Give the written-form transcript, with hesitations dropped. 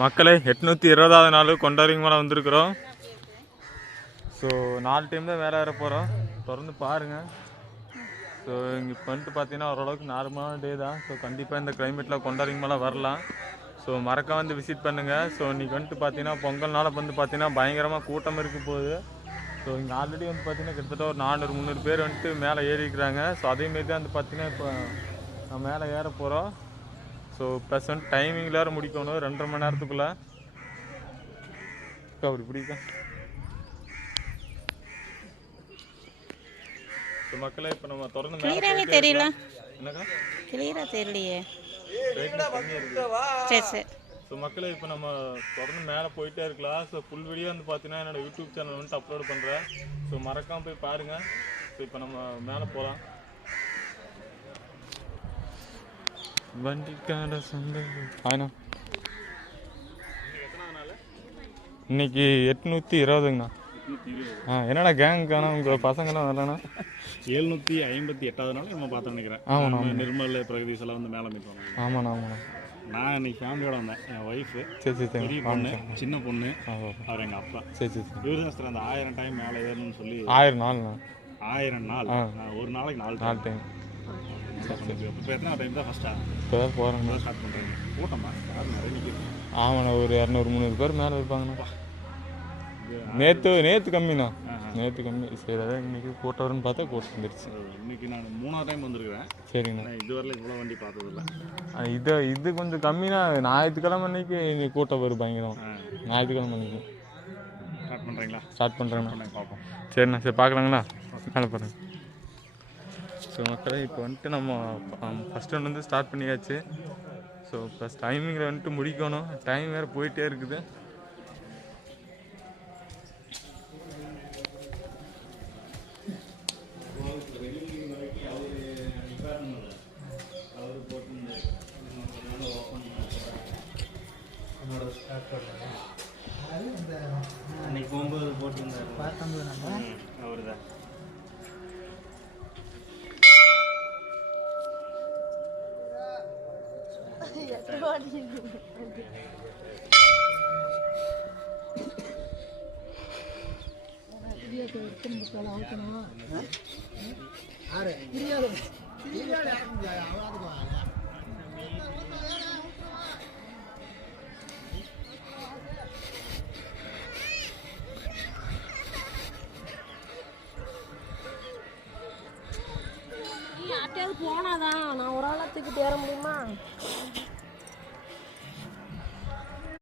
மக்களே 820வது நாள் கொண்டாரிங்க மேலே வந்திருக்கிறோம். ஸோ 4 டைம் தான் வேலை ஏற போகிறோம். தொடர்ந்து பாருங்கள். ஸோ இங்கே இப்போ வந்துட்டு பார்த்தீங்கன்னா ஓரளவுக்கு நார்மலான டே தான். ஸோ கண்டிப்பாக இந்த கிளைமேட்டில் கொண்டாரிங்க மேலே வரலாம். ஸோ மறக்க வந்து விசிட் பண்ணுங்கள். ஸோ இன்றைக்கி வந்துட்டு பார்த்தீங்கன்னா பொங்கல்னால வந்து பார்த்தீங்கன்னா பயங்கரமாக கூட்டம் இருக்க போகுது. ஸோ இங்கே ஆல்ரெடி வந்து பார்த்தீங்கன்னா கிட்டத்தட்ட ஒரு 400-300 பேர் வந்துட்டு மேலே ஏறிக்கிறாங்க. ஸோ அதேமாரி தான் வந்து பார்த்தீங்கன்னா இப்போ நான் மேலே ஏற போகிறோம். ஸோ ப்ளஸ் வந்து டைமிங்கில் வேறு முடிக்கணும் 2.5 மணி நேரத்துக்குள்ளே. அப்படி பிடிக்க ஸோ மக்களே இப்போ நம்ம தொடர்ந்து கிளியராகவே தெரியல. என்னக்கா கிளியராக தெரியலையே. சரி சரி. ஸோ மக்களே இப்போ நம்ம தொடர்ந்து மேலே போயிட்டே இருக்கலாம். ஸோ ஃபுல் வீடியோ வந்து பார்த்தீங்கன்னா என்னோடய யூடியூப் சேனல் வந்துட்டு அப்லோட் பண்ணுறேன். ஸோ மறக்காமல் போய் பாருங்கள். ஸோ இப்போ நம்ம மேலே போகலாம். வண்டிக்கான சந்தை ஆனா இன்னைக்கு 820ங்கண்ணா. என்னடா கேங்கான உங்கள் பசங்களாம் வரலண்ணா? 758வது நாள் நம்ம பார்த்து நினைக்கிறேன். ஆமாண்ணா. நிர்மல் பிரகதீஷ் எல்லாம் வந்து மேலே மீட் பண்ணுவாங்க. ஆமாண்ணா ஆமாண்ணா. நான் இன்னைக்கு ஃபேமிலியோட வந்தேன். என் ஒய்ஃபு, சரி பெரிய பொண்ணு, சின்ன பொண்ணு, அவர் எங்கள் அப்பா. சரி சரி. யுவராஸ்திரம் அந்த 1000 டைம் மேலே ஏறணும்னு சொல்லி 1000 நாள்ண்ணா. 1000 நாள் ஒரு நாளைக்கு 4 டைம். இப்போ எத்தனை டைம் தான் ஃபஸ்ட்டாக இப்போ தான் போகிறேங்க. ஸ்டார்ட் பண்ணுறீங்க? கூட்டமா நிறைய நிற்கிது. ஆமாண்ணா ஒரு 200-300 பேர் மேலே இருப்பாங்கண்ணா. நேற்று கம்மிண்ணா. நேற்று கம்மி. சரி அதான் இன்றைக்கி கூட்டம் வரும்னு பார்த்தா கூட்டம் வந்துருச்சு. இன்றைக்கி நான் 3வது டைம் வந்துருக்கிறேன். சரிங்கண்ணா. இதுவரையில் இவ்வளோ வண்டி பார்த்ததில்ல. இது கொஞ்சம் கம்மினா ஞாயிற்றுக்கிழமை அன்னைக்கு இன்றைக்கி கூட்டம் வரும் பயங்கரம். ஞாயிற்றுக்கிழமை அன்னைக்கு ஸ்டார்ட் பண்ணுறீங்களா? ஸ்டார்ட் பண்ணுறேங்கண்ணா. பார்ப்போம். சரிண்ணா. சரி பார்க்கலாங்களா? மேலே பாருங்க. ஸோ மக்களே இப்போ வந்துட்டு நம்ம ஃபஸ்ட் ஒன்று வந்து ஸ்டார்ட் பண்ணியாச்சு. ஸோ ப்ளஸ் டைமிங்கில் வந்துட்டு முடிக்கணும். டைம் வேறு போயிட்டே இருக்குது. அன்னைக்கு போகும்போது போட்டிருந்தாரு அவர் தான். யார்கிட்டயாவது போனாதான் நான் ஒரு ஆளாக தூக்கிட்டு ஏற முடியுமா?